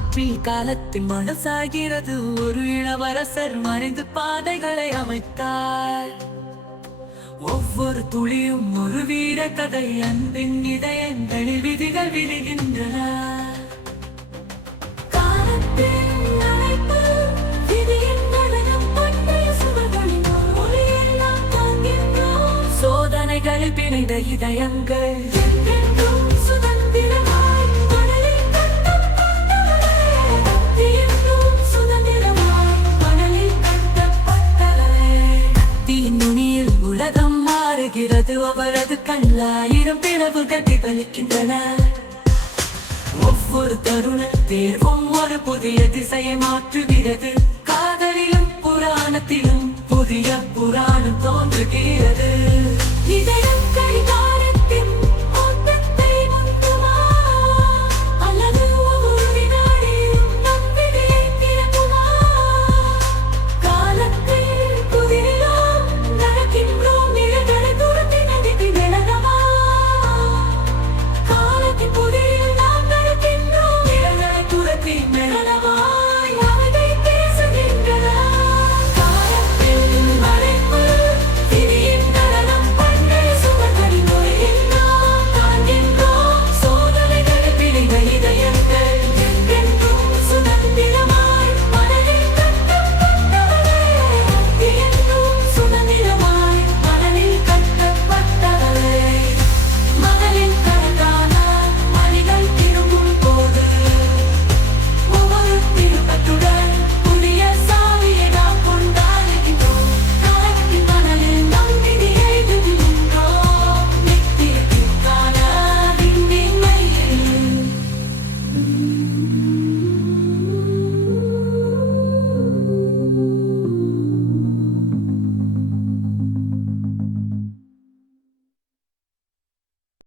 காற்றில் காலத்தின் மனசாகிறது. ஒரு இளவரசர் மறைந்து பாதைகளை அமைத்தார். ஒவ்வொரு துளியும் ஒரு வீர கதை. அன்பின் இதயங்களில் விதிகள் விடுகின்றன. சோதனைகளில் பிணைந்த இதயங்கள் என்றென்றும் சுதந்திரமாய் மணலில் கட்டப்பட்டவரே. தீயின் நுனியில் உலகம் மாறுகிறது. அவரது கண்ணாயிரம் பிளவுகள் பிரதிபலிக்கின்றன. ஒவ்வொரு தருண தேர்வும் ஒரு புதிய திசையை மாற்றுகிறது. காதலிலும் புராணத்திலும் புதிய புராணம் தோன்றுகிறது. இதயம்